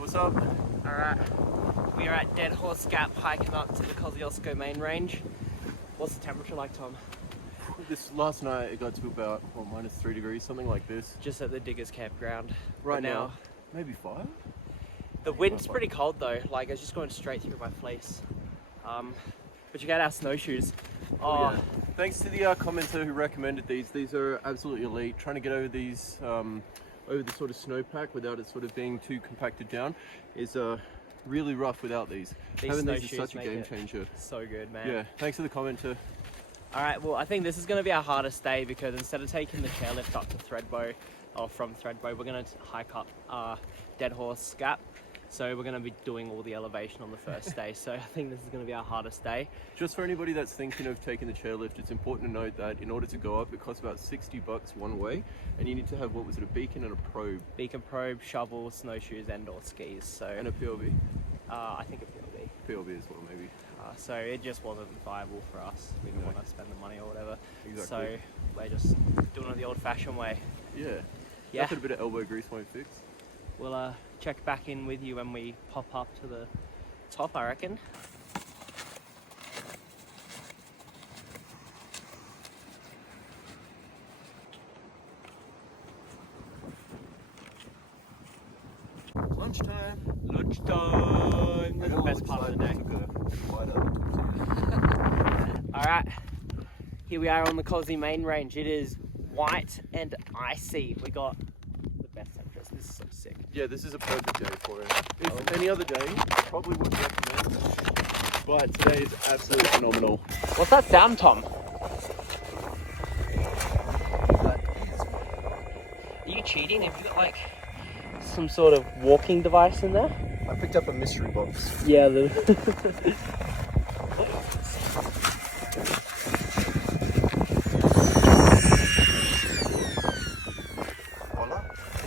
what's up? Alright, we are at Dead Horse Gap hiking up to the Kosciusko Main Range. What's the temperature like, Tom? This last night it got to about -3 degrees, something like this. Just at the Diggers Campground. Right now, maybe 5? The wind's pretty cold though, like it's just going straight through my fleece. But you got our snowshoes. Oh yeah. Thanks to the commenter who recommended these. These are absolutely elite. Trying to get over these, over the sort of snowpack without it sort of being too compacted down is really rough without these. Having these is such a game changer. So good, man. Yeah, thanks to the commenter. Alright, well I think this is going to be our hardest day because instead of taking the chairlift up to Threadbow, or from Threadbow, we're going to hike up Dead Horse Gap. So we're going to be doing all the elevation on the first day. So I think this is going to be our hardest day. Just for anybody that's thinking of taking the chairlift, it's important to note that in order to go up, it costs about $60 one way, and you need to have, what was it, a beacon and a probe? Beacon, probe, shovel, snowshoes, and/or skis. So and a PLB. I think a PLB. PLB as well, maybe. So it just wasn't viable for us. We didn't want to spend the money or whatever. Exactly. So we're just doing it the old-fashioned way. Yeah. Nothing a bit of elbow grease won't fix. We'll check back in with you when we pop up to the top, I reckon. Lunchtime. Lunchtime. This is the best part of the day. Alright, here we are on the Kosciusko Main Range. It is white and icy. We got the best temperatures. This is so sick. Yeah, this is a perfect day for it. If any other day, probably wouldn't recommend it. But today is absolutely phenomenal. What's that sound, Tom? Are you cheating? Have you got like some sort of walking device in there? I picked up a mystery box. Yeah, Is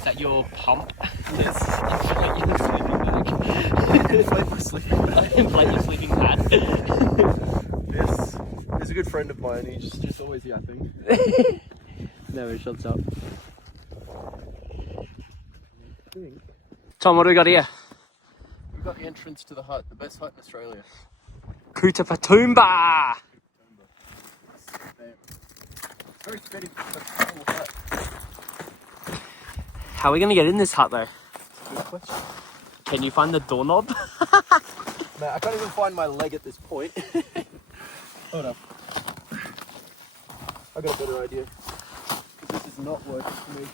that your pump? Yes. Inflate my sleeping bag. Inflate your sleeping pad. Yes. He's a good friend of mine. He's just always yapping. Never shuts up. Tom, what do we got here? We've got the entrance to the hut, the best hut in Australia. Cootapatoomba! Very steady, hut. How are we going to get in this hut though? Good question. Can you find the doorknob? Man, I can't even find my leg at this point. Hold up. I got a better idea. Because this is not working for me.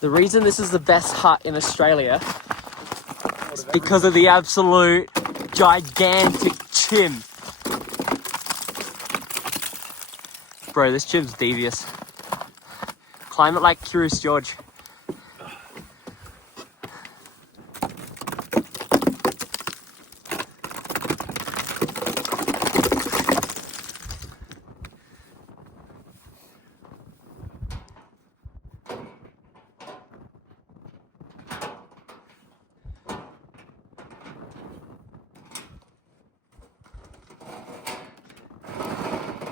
The reason this is the best hut in Australia is because of the absolute gigantic chim. Bro, this chim's devious. Climb it like Curious George.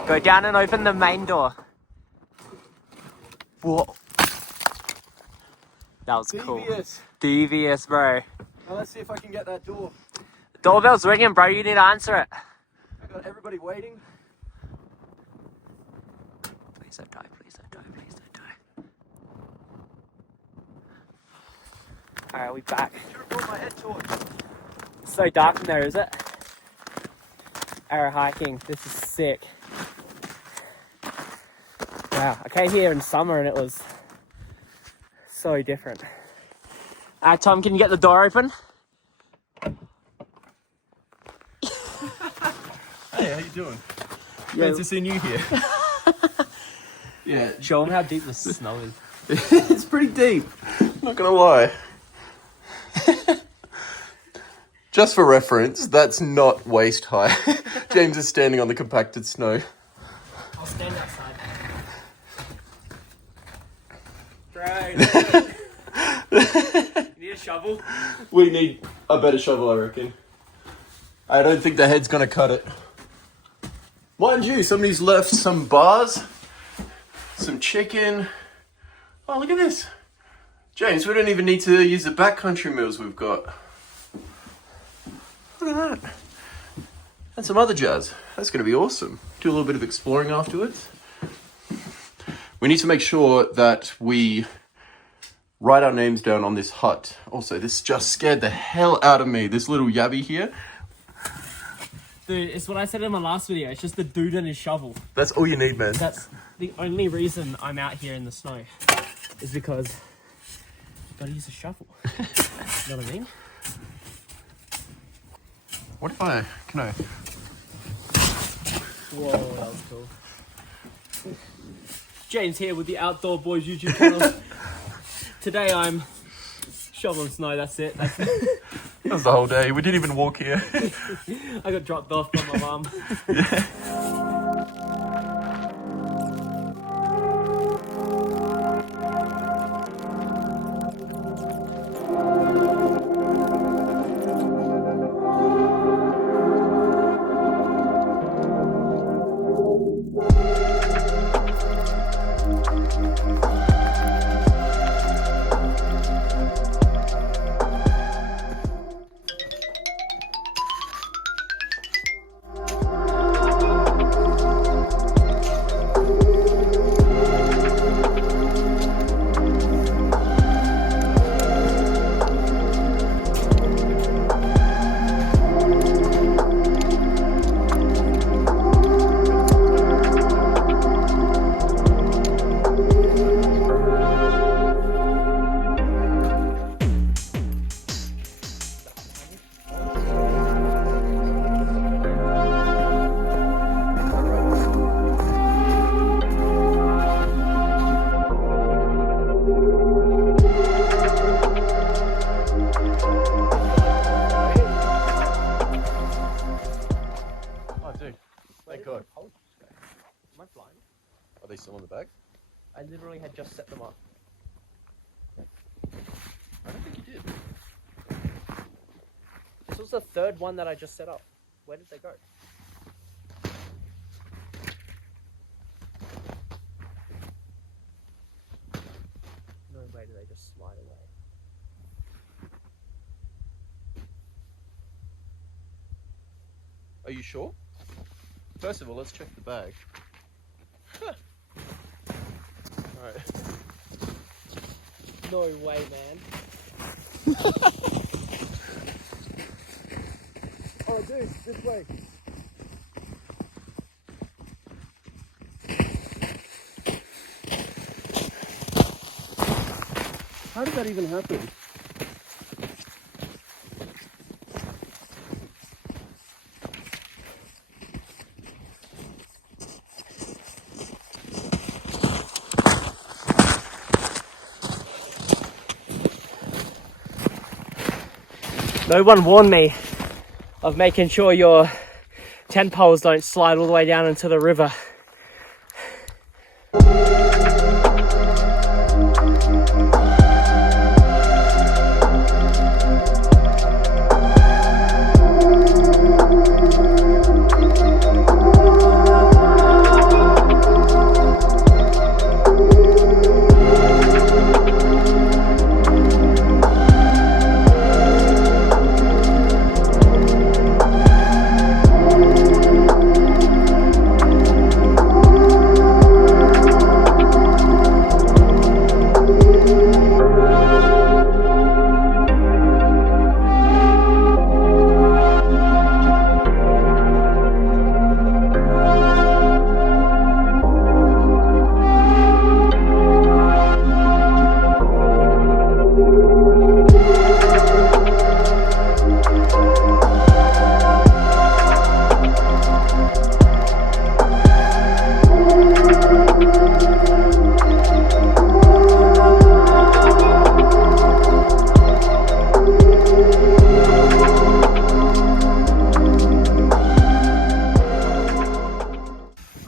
Go down and open the main door. Whoa. That was cool. Devious, bro. Now let's see if I can get that door. The doorbell's ringing, bro. You need to answer it. I got everybody waiting. Please don't die, please don't die, please don't die. Alright, we back. Should have brought my head torch. It's so dark in there, is it? Arrow hiking. This is sick. Wow, I came here in summer and it was so different. Alright, Tom, can you get the door open? Hey, how you doing? Yeah. Nice to see you here. Yeah. Show them how deep the snow is. It's pretty deep, not gonna lie. Just for reference, that's not waist high. James is standing on the compacted snow. I'll stand outside. You need a shovel? We need a better shovel, I reckon. I don't think the head's gonna cut it. Mind you, somebody's left some bars some chicken. Oh, look at this. James, we don't even need to use the backcountry meals we've got. Look at that. And some other jazz. That's going to be awesome. Do a little bit of exploring afterwards. We need to make sure that we write our names down on this hut. Also, this just scared the hell out of me. This little yabby here. Dude, it's what I said in my last video. It's just the dude and his shovel. That's all you need, man. That's the only reason I'm out here in the snow. Is because I've got to use a shovel. You know what I mean? What if I... Can I... Whoa, that was cool. James here with the Outdoor Boys YouTube channel. Today I'm shoveling snow, that's it. That was the whole day. We didn't even walk here. I got dropped off by my mum. Yeah. Are they still in the bag? I literally had just set them up. I don't think you did. This was the third one that I just set up. Where did they go? No way do they just slide away. Are you sure? First of all, let's check the bag. Alright. No way, man. Oh, dude, this way. How did that even happen? No one warned me of making sure your tent poles don't slide all the way down into the river.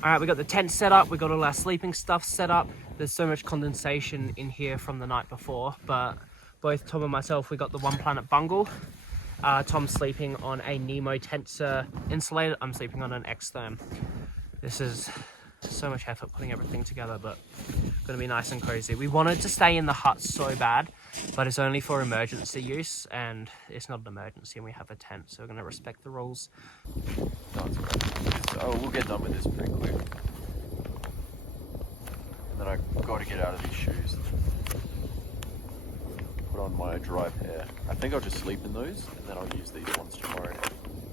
Alright, we got the tent set up, we got all our sleeping stuff set up. There's so much condensation in here from the night before, but both Tom and myself, we got the One Planet bungle. Tom's sleeping on a Nemo tent insulated. I'm sleeping on an X-Therm. This is so much effort putting everything together, but gonna be nice and cozy. We wanted to stay in the hut so bad, but it's only for emergency use, and it's not an emergency and we have a tent, so we're gonna respect the rules. Oh, we'll get done with this pretty quick. And then I got to get out of these shoes. Put on my dry pair. I think I'll just sleep in those, and then I'll use these ones tomorrow.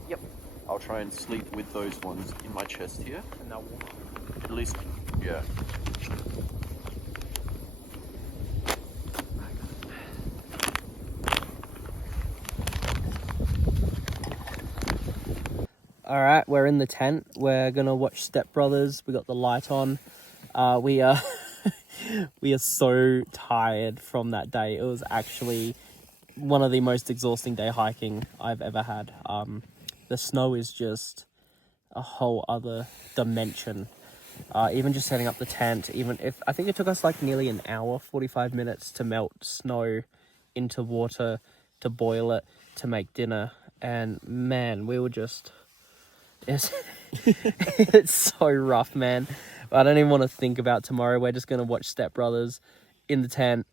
Yep. I'll try and sleep with those ones in my chest here. And they'll warm up. At least, yeah. All right, we're in the tent. We're gonna watch Step Brothers. We got the light on. We are we are so tired from that day. It was actually one of the most exhausting day hiking I've ever had. The snow is just a whole other dimension. Even just setting up the tent, even if I think it took us like nearly an hour, 45 minutes to melt snow into water, to boil it, to make dinner. And man, we were just, it's so rough, man. I don't even want to think about tomorrow. We're just going to watch Step Brothers in the tent,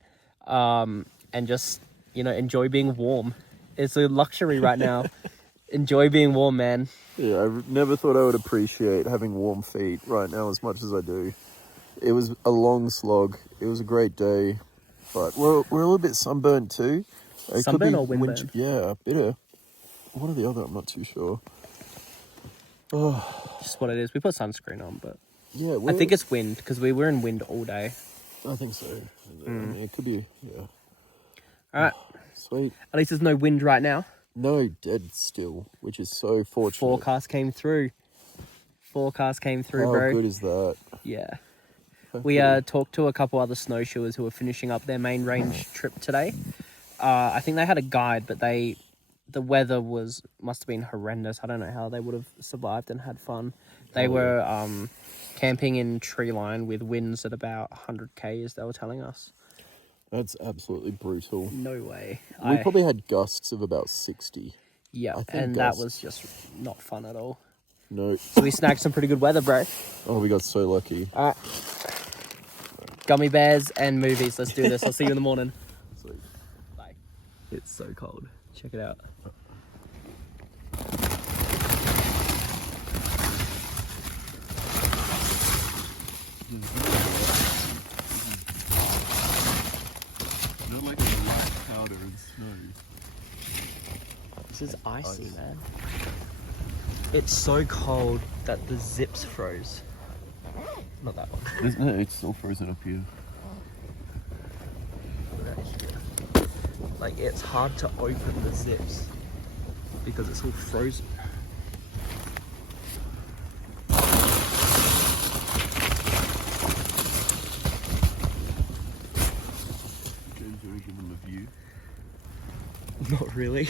and just, you know, enjoy being warm. It's a luxury right now. Enjoy being warm, man. Yeah, I never thought I would appreciate having warm feet right now as much as I do. It was a long slog. It was a great day, but we're a little bit sunburned too. It Sunburn or windburn? Yeah, a bit of one or the other. I'm not too sure. Oh, Just what it is. We put sunscreen on, but yeah, I think it's wind because we were in wind all day. I think so. It could be. Yeah. All right. Sweet. At least there's no wind right now. No, dead still, which is so fortunate. Forecast came through. Bro. How good is that? Yeah. We talked to a couple other snowshoers who were finishing up their main range trip today. I think they had a guide, but the weather must have been horrendous. I don't know how they would have survived and had fun. They were camping in tree line with winds at about 100 k's, they were telling us. That's absolutely brutal. No way. We probably had gusts of about 60. Yeah, and that was just not fun at all. No. So we snagged some pretty good weather, bro. Oh, we got so lucky. All right. Gummy bears and movies. Let's do this. I'll see you in the morning. Sweet. Bye. It's so cold. Check it out. Not like a light powder and snow. This is icy, man. It's so cold that the zips froze. Not that one. No, it's still frozen up here. Like, it's hard to open the zips because it's all frozen. James, you want to give them a view? Not really.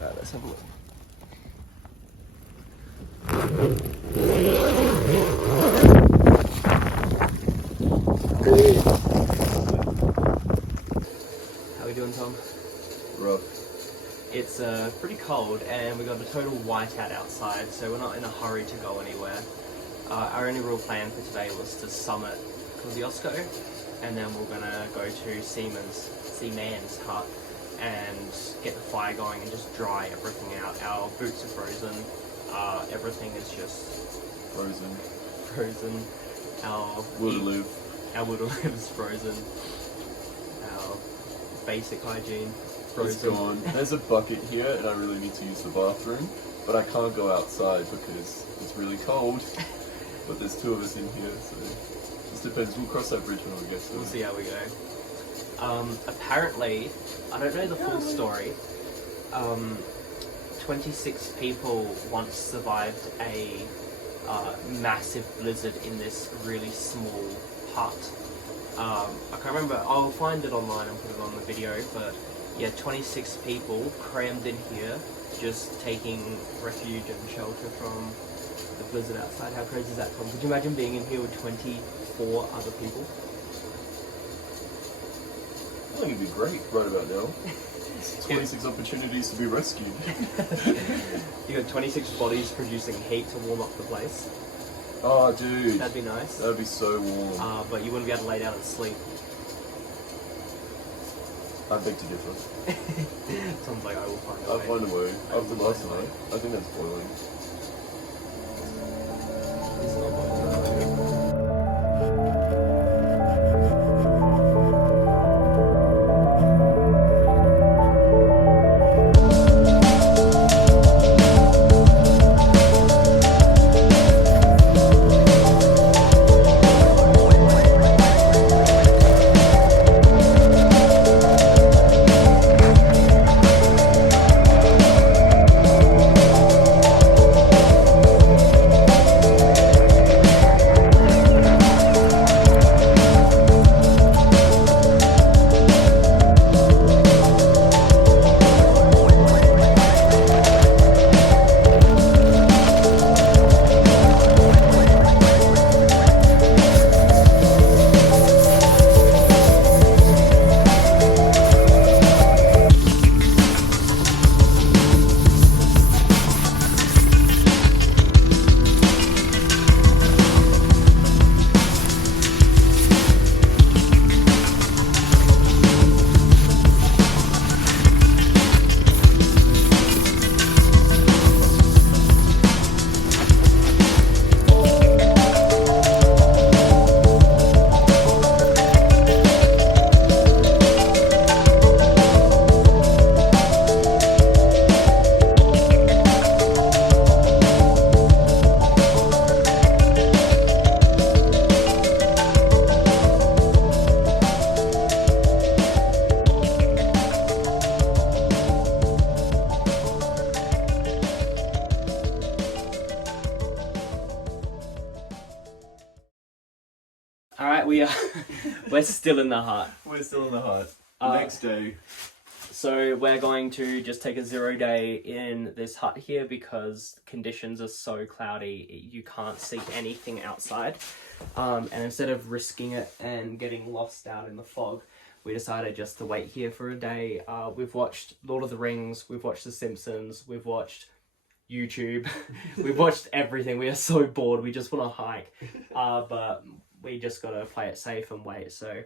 Alright, let's have a look. How we doing, Tom? Rough. It's pretty cold and we got a total whiteout outside, so we're not in a hurry to go anywhere. Our only real plan for today was to summit Kosciusko, and then we're gonna go to Seaman's hut and get the fire going and just dry everything out. Our boots are frozen, everything is just frozen. Our Will to live. Our will to live is frozen. Our basic hygiene It's frozen. gone. There's a bucket here and I really need to use the bathroom, but I can't go outside because it's really cold. But there's two of us in here, so it just depends. We'll cross that bridge when we get to it. We'll see how we go. Apparently, I don't know the full story. 26 people once survived a massive blizzard in this really small hut. I can't remember. I'll find it online and put it on the video. But yeah, 26 people crammed in here, just taking refuge and shelter from the blizzard outside. How crazy is that, Tom? Could you imagine being in here with 24 other people? I think it'd be great right about now. It's 26 opportunities to be rescued. You got 26 bodies producing heat to warm up the place. Oh, dude. That'd be nice. That'd be so warm. But you wouldn't be able to lay down and sleep. I beg to differ. Tom's like, I will find a I'll way. find a way. After last night, I think that's boiling. It's not boiling. Alright, we're still in the hut. We're still in the hut. Next day. So we're going to just take a 0 day in this hut here because conditions are so cloudy, you can't see anything outside. And instead of risking it and getting lost out in the fog, we decided just to wait here for a day. We've watched Lord of the Rings, we've watched The Simpsons, we've watched YouTube, we've watched everything. We are so bored, we just want to hike. But we just got to play it safe and wait. So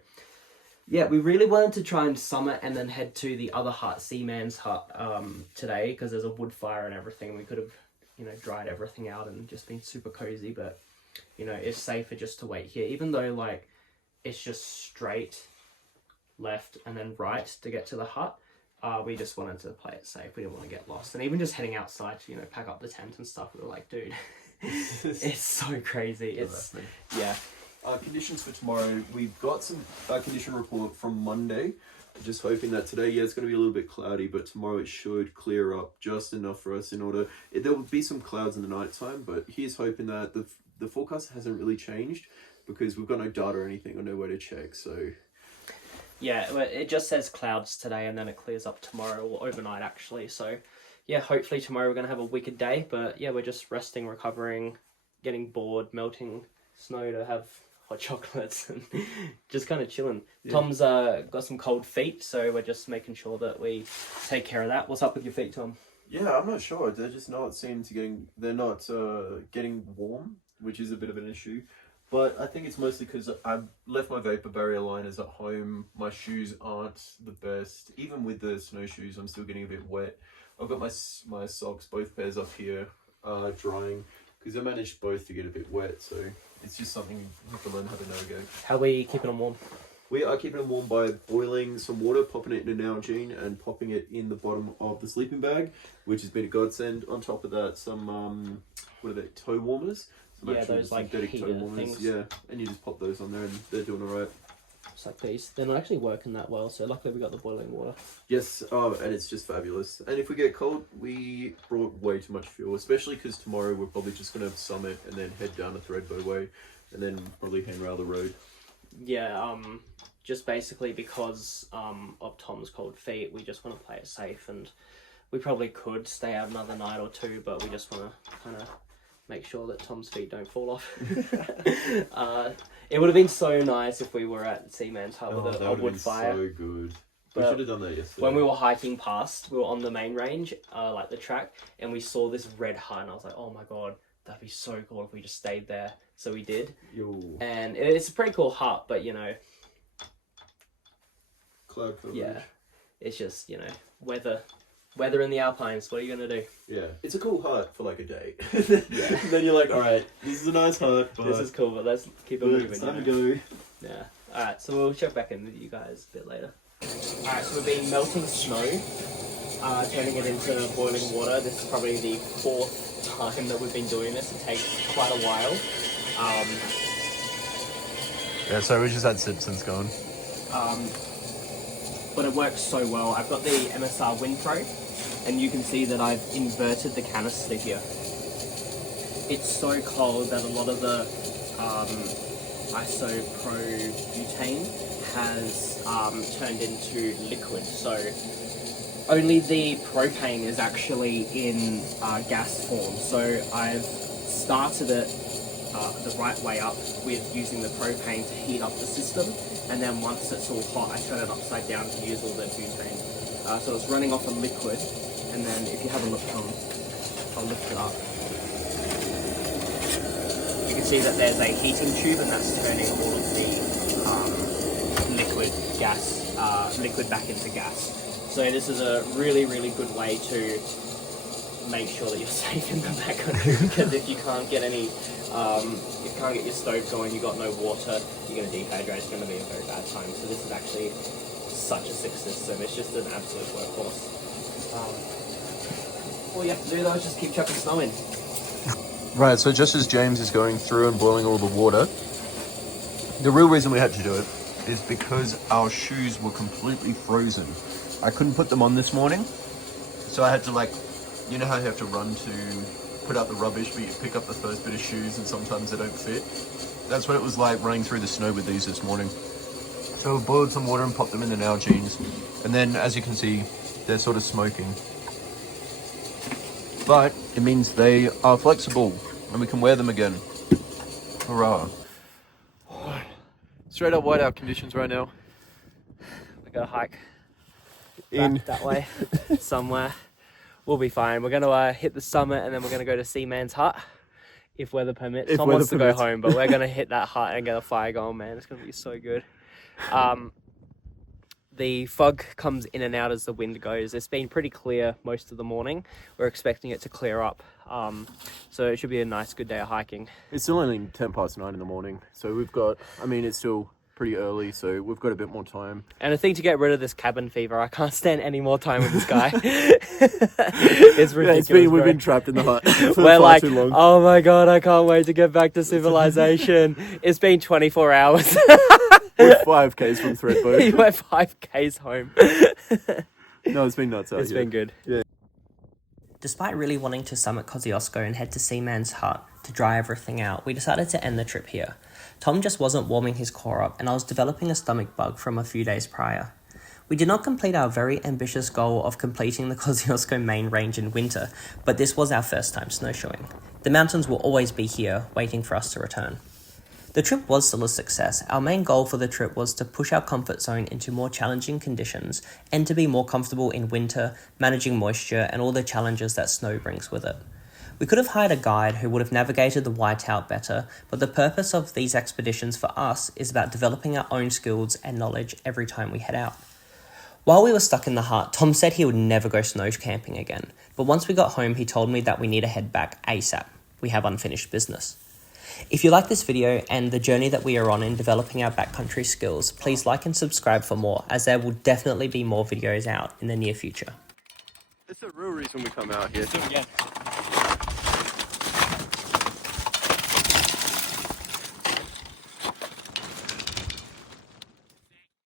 yeah, we really wanted to try and summit and then head to the other hut, Seaman's hut, today, because there's a wood fire and everything. We could have, you know, dried everything out and just been super cozy, but, you know, it's safer just to wait here, even though, like, it's just straight left and then right to get to the hut. We just wanted to play it safe. We didn't want to get lost. And even just heading outside to, you know, pack up the tent and stuff, we were like, dude, it's so crazy. It's, yeah. Conditions for tomorrow, we've got some condition report from Monday. Just hoping that today, yeah, it's going to be a little bit cloudy, but tomorrow it should clear up just enough for us in order. There will be some clouds in the night time, but here's hoping that the forecast hasn't really changed because we've got no data or anything or nowhere to check, so... Yeah, it just says clouds today and then it clears up tomorrow, or overnight actually, so yeah, hopefully tomorrow we're going to have a wicked day, but yeah, we're just resting, recovering, getting bored, melting snow to have hot chocolates and just kind of chilling. Yeah. Tom's got some cold feet, so we're just making sure that we take care of that. What's up with your feet, Tom? Yeah, I'm not sure. They're just not they're not getting warm, which is a bit of an issue. But I think it's mostly because I've left my vapor barrier liners at home. My shoes aren't the best. Even with the snowshoes, I'm still getting a bit wet. I've got my socks, both pairs up here, drying, because I managed both to get a bit wet, so it's just something you have to learn how to navigate. How are we keeping them warm? We are keeping them warm by boiling some water, popping it in an Nalgene, and popping it in the bottom of the sleeping bag, which has been a godsend. On top of that, some, what are they, toe warmers? Some those like heated toe warmers. Things. Yeah, and you just pop those on there and they're doing alright. It's like these. They're not actually working that well, so luckily we got the boiling water. Yes, and it's just fabulous. And if we get cold, we brought way too much fuel, especially because tomorrow we're probably just going to summit and then head down a Threadbow way and then probably handrail the road. Yeah, just basically because of Tom's cold feet, we just want to play it safe, and we probably could stay out another night or two, but we just want to kind of make sure that Tom's feet don't fall off. It would have been so nice if we were at Seaman's Hut with a wood fire. So good. We But should have done that yesterday. when we were hiking past, we were on the main range, like the track, and we saw this red hut, and I was like, oh my god, that'd be so cool if we just stayed there. So we did. Yo. And it's a pretty cool hut, but, you know... Cloud coverage. Yeah. It's just, you know, weather in the Alpines. What are you going to do? Yeah. It's a cool hut for like a day. Yeah. Then you're like, alright, this is a nice hut, but... This is cool, but let's keep it moving. It's time to go. Yeah. Alright, so we'll check back in with you guys a bit later. Alright, so we've been melting snow, turning it into boiling water. This is probably the 4th time that we've been doing this. It takes quite a while. Yeah, so we just had Simpsons going. But it works so well. I've got the MSR Windpro, and you can see that I've inverted the canister here. It's so cold that a lot of the isopropane has turned into liquid. So only the propane is actually in gas form. So I've started it the right way up with using the propane to heat up the system, and then once it's all hot I turn it upside down to use all the butane. So it's running off a liquid, and then if you have a look, I'll lift it up. You can see that there's a heating tube, and that's turning all of the liquid back into gas. So this is a really, really good way to make sure that you're safe in the backcountry, because if you can't get any, if you can't get your stove going, you've got no water, you're going to dehydrate, it's going to be a very bad time. So this is actually such a sick system, it's just an absolute workhorse. All you have to do though is just keep chucking snow in. Right, so just as James is going through and boiling all the water, the real reason we had to do it is because our shoes were completely frozen. I couldn't put them on this morning, so I had to, like, you know how you have to run to put out the rubbish, but you pick up the first bit of shoes and sometimes they don't fit? That's what it was like running through the snow with these this morning. So we boiled some water and popped them in the now jeans, and then as you can see, they're sort of smoking. But it means they are flexible and we can wear them again. Hurrah. Straight up whiteout conditions right now. We gotta hike In back that way somewhere. We'll be fine. We're gonna hit the summit, and then we're gonna go to Seaman's Hut if weather permits. If Tom weather wants to permits. go home, but we're gonna hit that hut and get a fire going, man. It's gonna be so good. The fog comes in and out as the wind goes. It's been pretty clear most of the morning. We're expecting it to clear up. So it should be a nice, good day of hiking. It's still only 9:10 in the morning, so we've got, I mean, it's still pretty early, so we've got a bit more time. And I think to get rid of this cabin fever, I can't stand any more time with this guy. It's ridiculous. We've bro. been trapped in the hut for We're far like, too long. oh my god, I can't wait to get back to civilization. It's been 24 hours. We're 5Ks from Threadbow. You went 5Ks home. No, it's been nuts out It's here. been good. Yeah. Despite really wanting to summit Kosciusko and head to Seaman's Hut to dry everything out, we decided to end the trip here. Tom just wasn't warming his core up, and I was developing a stomach bug from a few days prior. We did not complete our very ambitious goal of completing the Kosciusko Main Range in winter, but this was our first time snowshoeing. The mountains will always be here, waiting for us to return. The trip was still a success. Our main goal for the trip was to push our comfort zone into more challenging conditions and to be more comfortable in winter, managing moisture and all the challenges that snow brings with it. We could have hired a guide who would have navigated the whiteout better, but the purpose of these expeditions for us is about developing our own skills and knowledge every time we head out. While we were stuck in the hut, Tom said he would never go snow camping again, but once we got home he told me that we need to head back ASAP. We have unfinished business. If you like this video and the journey that we are on in developing our backcountry skills, please like and subscribe for more, as there will definitely be more videos out in the near future. It's the real reason we come out here. Yeah.